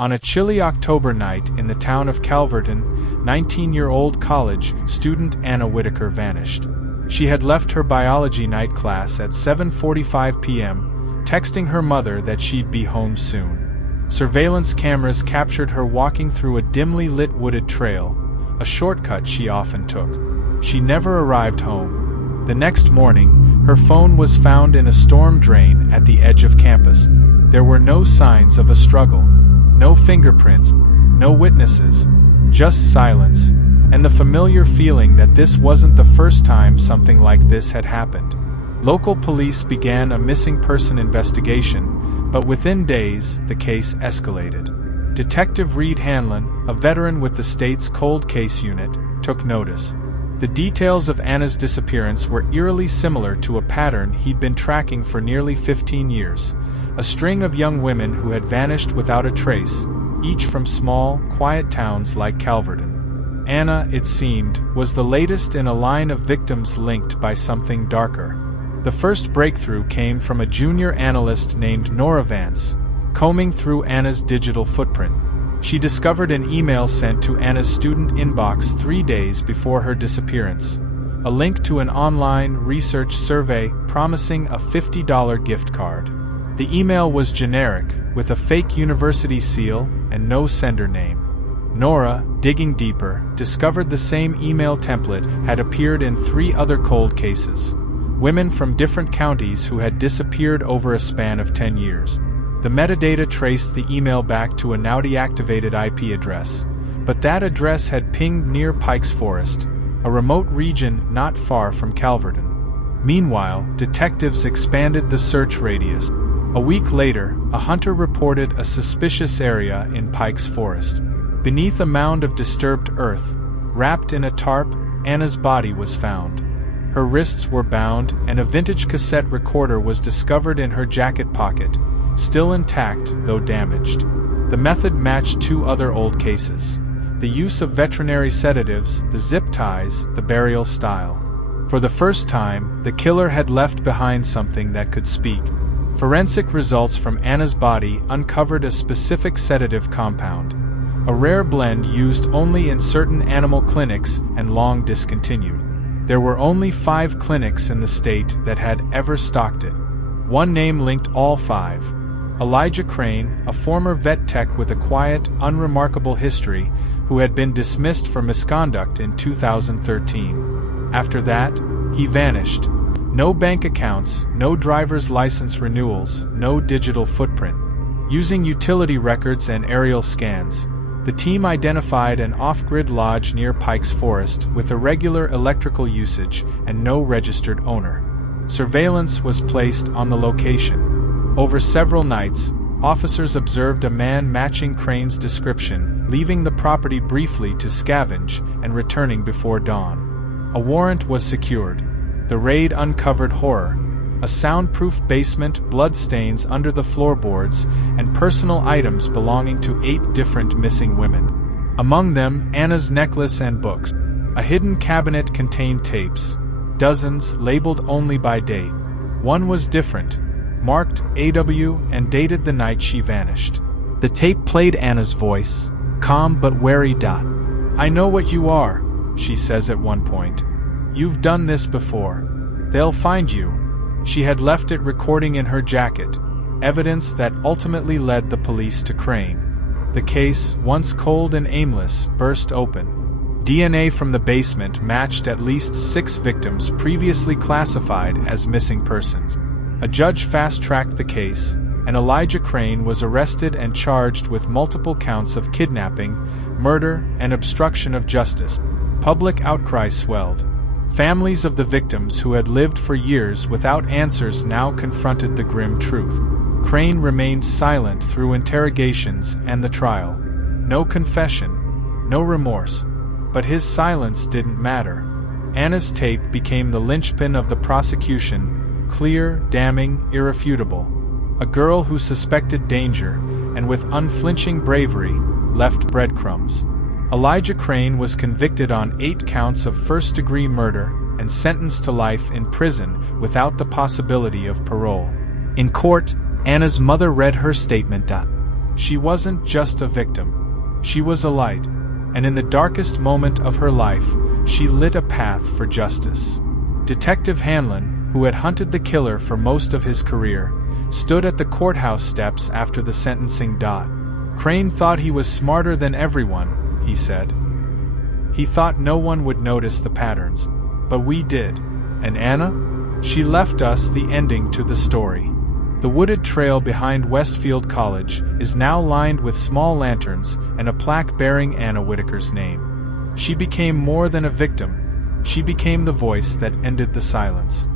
On a chilly October night in the town of Calverton, 19-year-old college student Anna Whitaker vanished. She had left her biology night class at 7:45 p.m., texting her mother that she'd be home soon. Surveillance cameras captured her walking through a dimly lit wooded trail, a shortcut she often took. She never arrived home. The next morning, her phone was found in a storm drain at the edge of campus. There were no signs of a struggle. No fingerprints, no witnesses, just silence, and the familiar feeling that this wasn't the first time something like this had happened. Local police began a missing person investigation, but within days, the case escalated. Detective Reed Hanlon, a veteran with the state's cold case unit, took notice. The details of Anna's disappearance were eerily similar to a pattern he'd been tracking for nearly 15 years. A string of young women who had vanished without a trace, each from small, quiet towns like Calverton. Anna, it seemed, was the latest in a line of victims linked by something darker. The first breakthrough came from a junior analyst named Nora Vance, combing through Anna's digital footprint. She discovered an email sent to Anna's student inbox 3 days before her disappearance, a link to an online research survey promising a $50 gift card. The email was generic, with a fake university seal and no sender name. Nora, digging deeper, discovered the same email template had appeared in 3 other cold cases. Women from different counties who had disappeared over a span of 10 years. The metadata traced the email back to a now deactivated IP address, but that address had pinged near Pikes Forest, a remote region not far from Calverton. Meanwhile, detectives expanded the search radius. A week later, a hunter reported a suspicious area in Pikes Forest. Beneath a mound of disturbed earth, wrapped in a tarp, Anna's body was found. Her wrists were bound, and a vintage cassette recorder was discovered in her jacket pocket, still intact though damaged. The method matched 2 other old cases: the use of veterinary sedatives, the zip ties, the burial style. For the first time, the killer had left behind something that could speak. Forensic results from Anna's body uncovered a specific sedative compound, a rare blend used only in certain animal clinics and long discontinued. There were only 5 clinics in the state that had ever stocked it. One name linked all 5. Elijah Crane, a former vet tech with a quiet, unremarkable history, who had been dismissed for misconduct in 2013. After that, he vanished. No bank accounts, no driver's license renewals, no digital footprint. Using utility records and aerial scans, the team identified an off-grid lodge near Pikes Forest with irregular electrical usage and no registered owner. Surveillance was placed on the location. Over several nights, officers observed a man matching Crane's description, leaving the property briefly to scavenge and returning before dawn. A warrant was secured. The raid uncovered horror: a soundproof basement, bloodstains under the floorboards, and personal items belonging to 8 different missing women. Among them, Anna's necklace and books. A hidden cabinet contained tapes, dozens labeled only by date. One was different, marked AW and dated the night she vanished. The tape played Anna's voice, calm but wary. "I know what you are," she says at one point. "You've done this before. They'll find you." She had left it recording in her jacket, evidence that ultimately led the police to Crane. The case, once cold and aimless, burst open. DNA from the basement matched at least 6 victims previously classified as missing persons. A judge fast-tracked the case, and Elijah Crane was arrested and charged with multiple counts of kidnapping, murder, and obstruction of justice. Public outcry swelled. Families of the victims who had lived for years without answers now confronted the grim truth. Crane remained silent through interrogations and the trial. No confession, no remorse. But his silence didn't matter. Anna's tape became the linchpin of the prosecution, clear, damning, irrefutable. A girl who suspected danger, and with unflinching bravery, left breadcrumbs. Elijah Crane was convicted on 8 counts of first-degree murder and sentenced to life in prison without the possibility of parole. In court, Anna's mother read her statement. She wasn't just a victim. She was a light, and in the darkest moment of her life, she lit a path for justice. Detective Hanlon, who had hunted the killer for most of his career, stood at the courthouse steps after the sentencing. Crane thought he was smarter than everyone, he said. He thought no one would notice the patterns, but we did. And Anna? She left us the ending to the story. The wooded trail behind Westfield College is now lined with small lanterns and a plaque bearing Anna Whitaker's name. She became more than a victim. She became the voice that ended the silence.